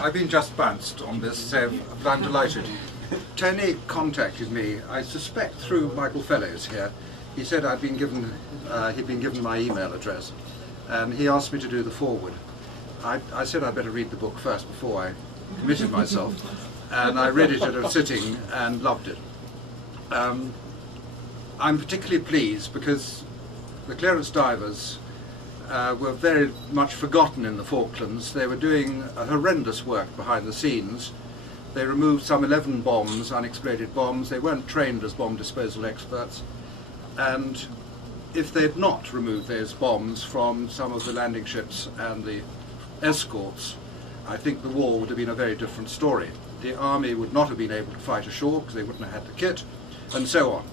I've been just bounced on this, so but I'm delighted. Tony contacted me, I suspect through Michael Fellows here. He said he'd been given my email address, and he asked me to do the foreword. I said I'd better read the book first before I committed myself, and I read it at a sitting and loved it. I'm particularly pleased because the clearance divers were very much forgotten in the Falklands. They were doing a horrendous work behind the scenes. They removed some 11 bombs, unexploded bombs. They weren't trained as bomb disposal experts. And if they'd not removed those bombs from some of the landing ships and the escorts, I think the war would have been a very different story. The army would not have been able to fight ashore because they wouldn't have had the kit, and so on.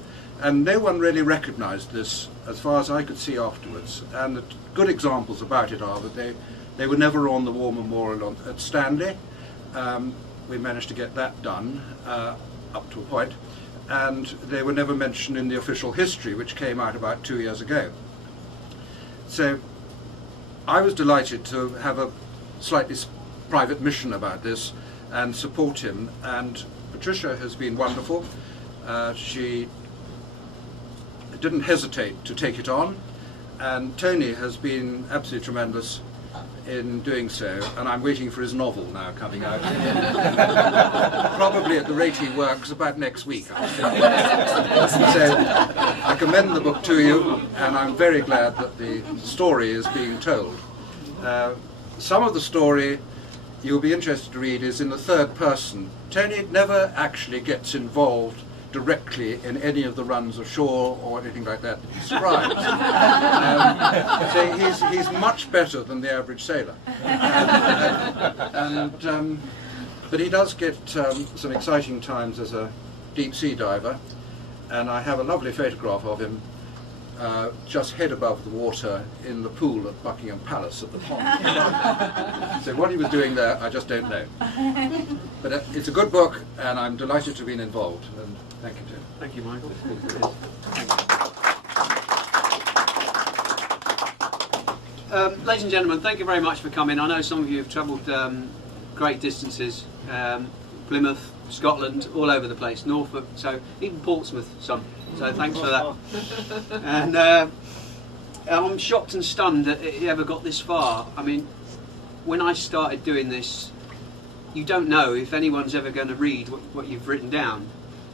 And no one really recognised this as far as I could see afterwards. And the good examples about it are that they were never on the War Memorial at Stanley. We managed to get that done up to a point. And they were never mentioned in the official history, which came out about 2 years ago. So I was delighted to have a slightly private mission about this and support him. And Patricia has been wonderful. She didn't hesitate to take it on, and Tony has been absolutely tremendous in doing so, and I'm waiting for his novel now coming out. Probably at the rate he works about next week, I think. So I commend the book to you, and I'm very glad that the story is being told. Some of the story you'll be interested to read is in the third person. Tony never actually gets involved directly in any of the runs ashore or anything like that he describes. So he's much better than the average sailor. But he does get some exciting times as a deep sea diver, and I have a lovely photograph of him just head above the water in the pool at Buckingham Palace at the pond. So what he was doing there, I just don't know. But it's a good book, and I'm delighted to have been involved. And thank you, Jim. Thank you, Michael. Ladies and gentlemen, thank you very much for coming. I know some of you have travelled great distances, Plymouth, Scotland, all over the place, Norfolk, so even Portsmouth some. So thanks for that. And I'm shocked and stunned that it ever got this far. I mean, when I started doing this, you don't know if anyone's ever going to read what you've written down.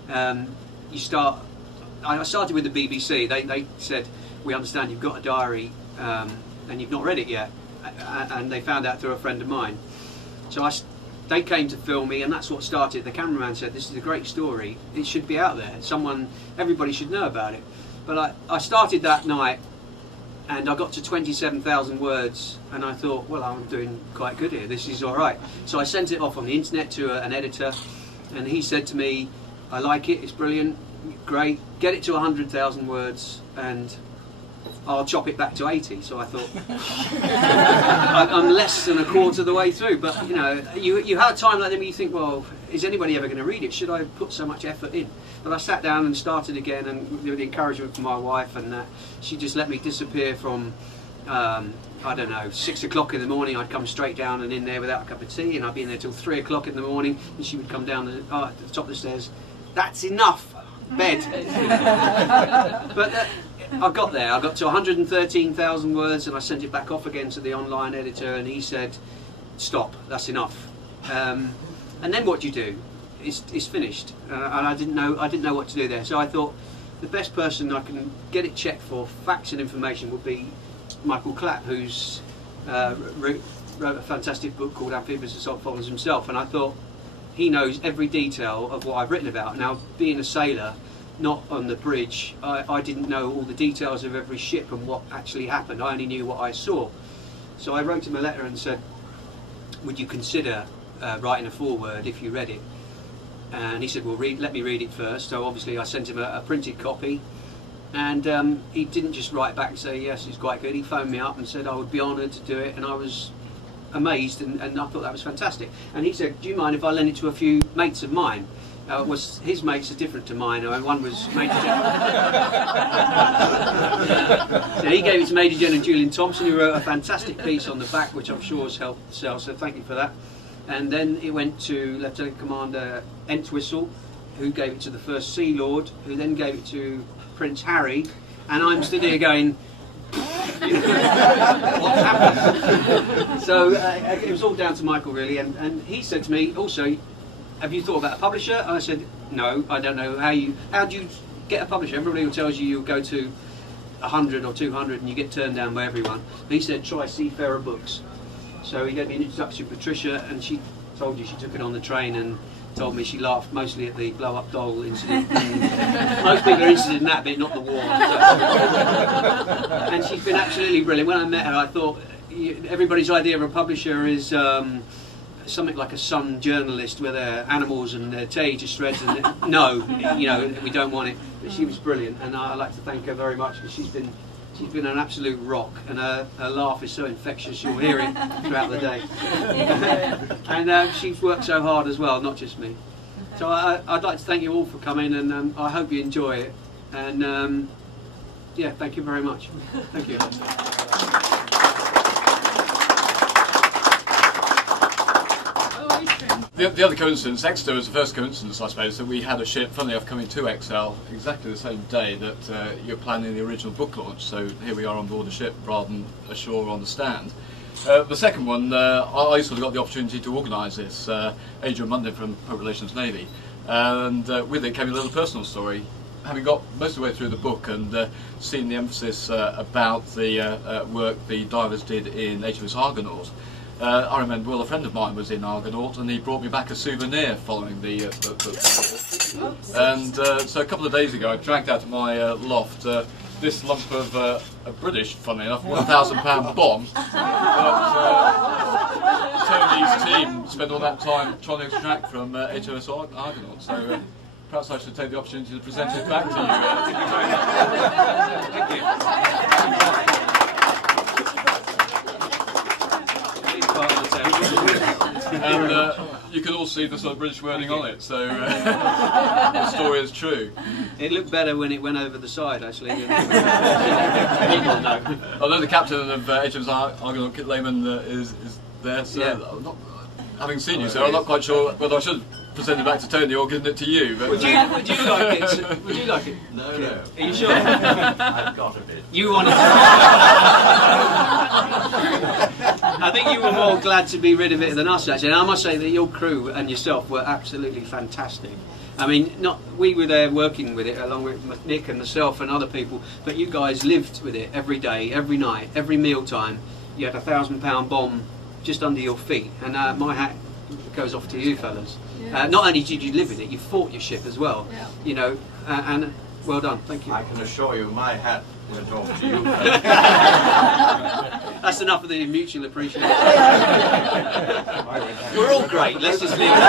I started with the BBC. They said, we understand you've got a diary and you've not read it yet, and they found out through a friend of mine. So they came to film me, and that's what started. The cameraman said, this is a great story, it should be out there, everybody should know about it. But I started that night, and I got to 27,000 words, and I thought, well, I'm doing quite good here, this is alright. So I sent it off on the internet to an editor, and he said to me, I like it, it's brilliant, great, get it to 100,000 words, and I'll chop it back to 80. So I thought, I'm less than a quarter of the way through. But you know, you have a time like that where you think, well, is anybody ever going to read it? Should I put so much effort in? But I sat down and started again, and with the encouragement from my wife, and she just let me disappear from, I don't know, 6 o'clock in the morning. I'd come straight down and in there without a cup of tea, and I'd be in there till 3 o'clock in the morning, and she would come down at the top of the stairs. That's enough, bed. But I got there. I got to 113,000 words, and I sent it back off again to the online editor, and he said, "Stop. That's enough." And then what do you do? It's finished, and I didn't know what to do there. So I thought the best person I can get it checked for facts and information would be Michael Clapp, who's wrote a fantastic book called Amphibious Assault Bombers himself, and I thought he knows every detail of what I've written about. Now, being a sailor, not on the bridge, I didn't know all the details of every ship and what actually happened. I only knew what I saw. So I wrote him a letter and said, would you consider writing a foreword if you read it? And he said, well, let me read it first. So obviously I sent him a printed copy, and he didn't just write back and say, yes, it's quite good. He phoned me up and said I would be honoured to do it, and I was amazed, and I thought that was fantastic. And he said, do you mind if I lend it to a few mates of mine? His mates are different to mine. One was Major General. So he gave it to Major General Julian Thompson, who wrote a fantastic piece on the back, which I'm sure has helped sell. So thank you for that. and then it went to Lieutenant Commander Entwistle, who gave it to the First Sea Lord, who then gave it to Prince Harry, and I'm stood here going, what's happened? So it was all down to Michael really, and he said to me also, have you thought about a publisher? And I said, no, I don't know. How do you get a publisher? Everybody tells you you'll go to 100 or 200 and you get turned down by everyone. He said, try Seafarer Books. So he gave me an introduction to Patricia, and she told you she took it on the train and told me she laughed mostly at the blow-up doll incident. Most people are interested in that bit, not the war. So. And she's been absolutely brilliant. When I met her, I thought everybody's idea of a publisher is something like a Sun journalist with their animals and their tail just shreds. And no, you know, we don't want it. But she was brilliant, and I'd like to thank her very much, because she's been an absolute rock, and her laugh is so infectious, you'll hear it throughout the day. And she's worked so hard as well, not just me. So I'd like to thank you all for coming, and I hope you enjoy it. And yeah, thank you very much. Thank you. The other coincidence, Exeter was the first coincidence, I suppose, that we had a ship, funnily enough, coming to XL exactly the same day that you're planning the original book launch. So here we are on board a ship rather than ashore on the stand. The second one, I sort of got the opportunity to organise this, Adrian Munden from Public Relations Navy, and with it came a little personal story. Having got most of the way through the book and seen the emphasis about the work the divers did in HMS Argonaut, I remember, well, a friend of mine was in Argonaut and he brought me back a souvenir following the and so a couple of days ago I dragged out of my loft this lump of a British, funnily enough, £1,000 bomb that Tony's team spent all that time trying to extract from HMS Argonaut. So perhaps I should take the opportunity to present it back to you. Thank you. And you can all see the sort of British wording on it, so the story is true. It looked better when it went over the side, actually. Although the captain of HMS Argonaut, Kit Lehman, is there, so yeah. Having seen you, so I'm not quite sure whether I should present it back to Tony or give it to you. But, would you like it? Would you like it? No. Are you sure? I've got a bit. You wanted to. I think you were more glad to be rid of it than us, actually. And I must say that your crew and yourself were absolutely fantastic. I mean, we were there working with it along with Nick and myself and other people, but you guys lived with it every day, every night, every meal time. You had a £1,000 bomb just under your feet, and my hat goes off to you fellas. Yeah. Not only did you live with it, you fought your ship as well. Yeah. You know, and well done. Thank you. I can assure you, my hat went off to you. That's enough of the mutual appreciation. We're all great. Let's just leave it.